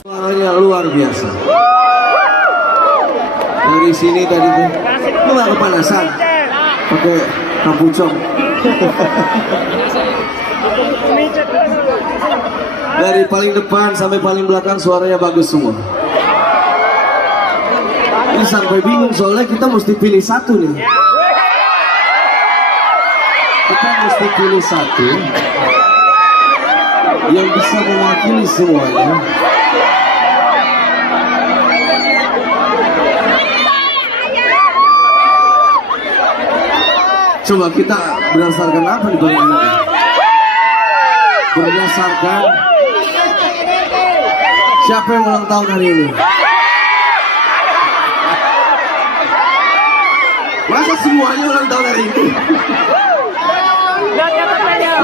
Suaranya luar biasa. Dari sini tadi tuh, lu gak kepanasan pakai kapucong. Dari paling depan sampai paling belakang suaranya bagus semua. Ini sampai bingung soalnya kita mesti pilih satu nih. Kita mesti pilih satu yang bisa mewakili semuanya. Coba kita berdasarkan apa nih Bang? Berdasarkan siapa yang ulang tahun hari ini? Masa semuanya ulang tahun hari ini?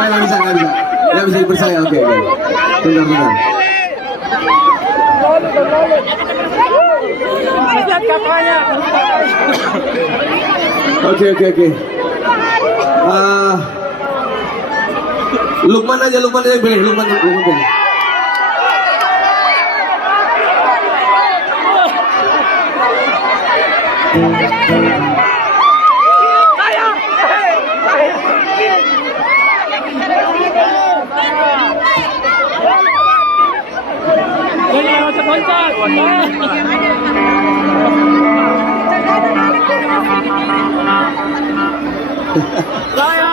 Nggak bisa. Nggak bisa dipercaya, oke. Bentar. Oke. Lukman aja yang pilih, Lukman pilih.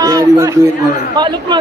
Ya dibantuin boleh. Pak Lukman.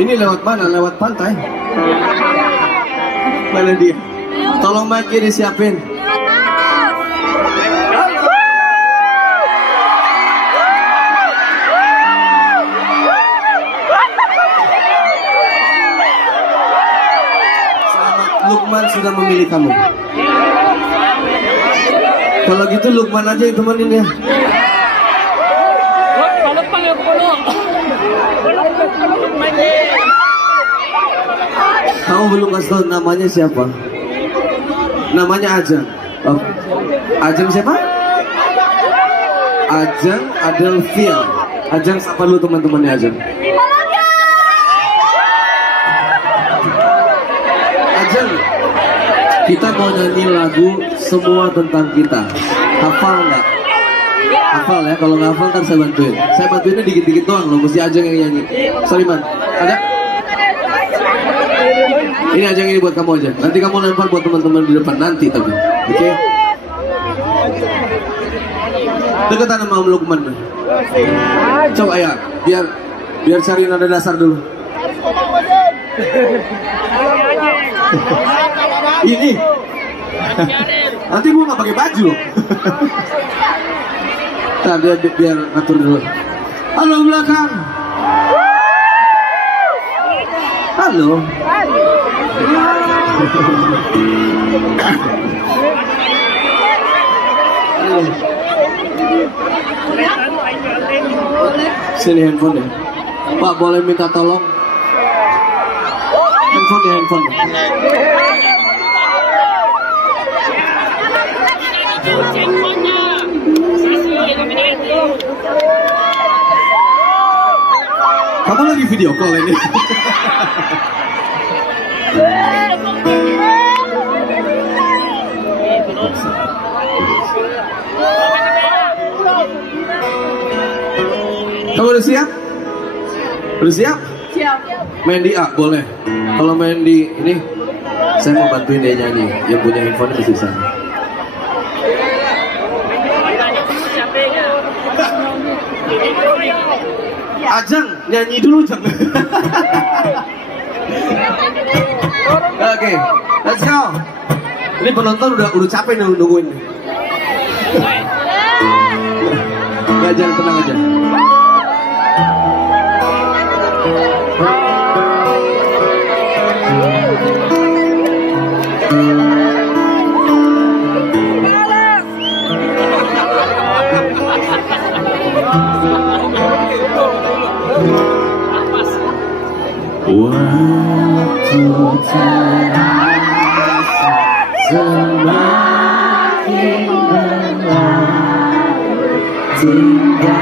Ini lewat mana? Lewat pantai? Mana dia? Tolong mic-nya disiapin. Selamat, Lukman sudah memilih kamu. Kalau gitu Lukman aja yang temenin ya. Kamu belum kasih tahu namanya siapa? Namanya Ajeng. Oh. Ajeng siapa? Ajeng Adelvia. Ajeng sapa dulu teman-temannya Ajeng. Ajeng, kita mau nyanyi lagu Semua Tentang Kita. Hafal nggak? Hafal ya, kalau nggak hafal ntar saya bantuin. Saya bantuinnya dikit-dikit doang loh, mesti Ajeng yang nyanyi. Sorry man, ada? Ini Ajeng ini buat kamu aja. Nanti kamu lempar buat teman-teman di depan nanti tapi, oke? Deketan sama Om Lukman. Coba ya, biar cari nada dasar dulu. Ini. Nanti gua nggak pakai baju. Tadi biar atur dulu. Halo belakang. Halo. Sini handphone ya. Pak boleh minta tolong. Handphone. Kamu lagi video call ini? Kamu udah siap? Udah siap? Siap. Main di A boleh. Kalau main di ini, saya mau bantuin dia nyanyi. Yang punya handphone di sana. Ajeng, nyanyi dulu Jeng. Oke, let's go. Ini penonton udah capek nungguin. Ajeng, tenang aja. Waktu terasa semakin berlalu, tinggalkan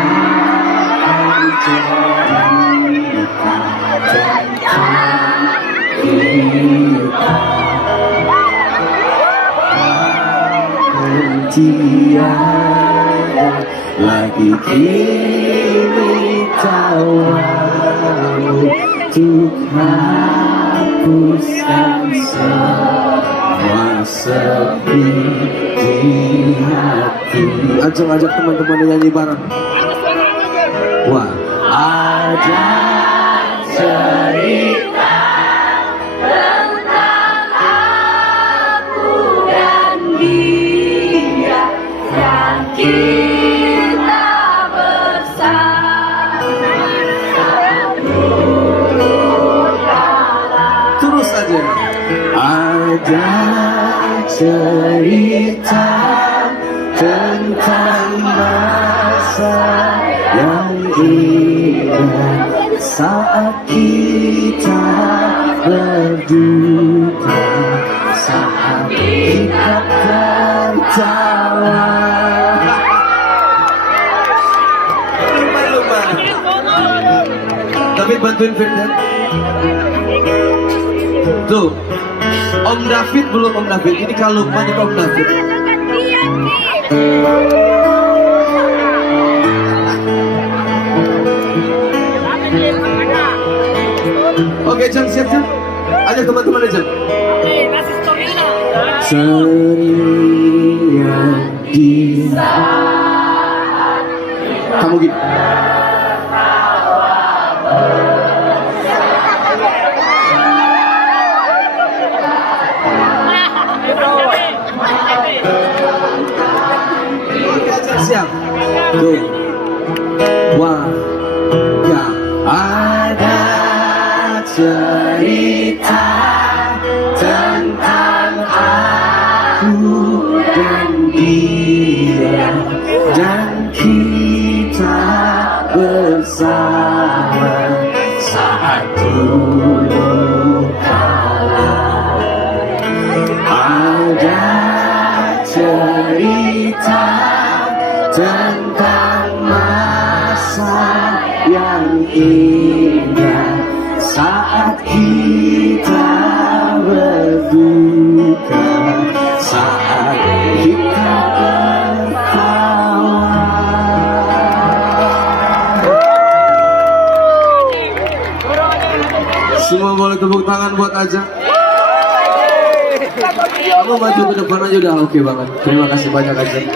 cerita tentang kita. Tiada lagi kini tawamu untuk hapuskan semua sepi di hati. Ajak teman-teman nyanyi bareng. Wah, ada cerita tentang aku dan dia yang kita bersama dulu kala. terus aja. Ada cerita tentang masa yang indah saat kita berduka, saat kita tertawa. Lupa. David bantuin Firdan. Tuh, Om David belum Om David. Ini kalau lupa nih Om David. Oke, Jeng, siap Jeng. Ajak teman-teman aja. Ceria di kamu gitu. Siap. Tuh. Wah. Ya. Ada cerita tentang aku dan dia dan kita bersama saat dulu kala. Ada cerita tentang masa yang indah saat kita berduka, saat kita tertawa. Semua boleh tepuk tangan buat Ajeng. Kamu maju ke depan aja udah oke banget. Terima kasih banyak Ajeng.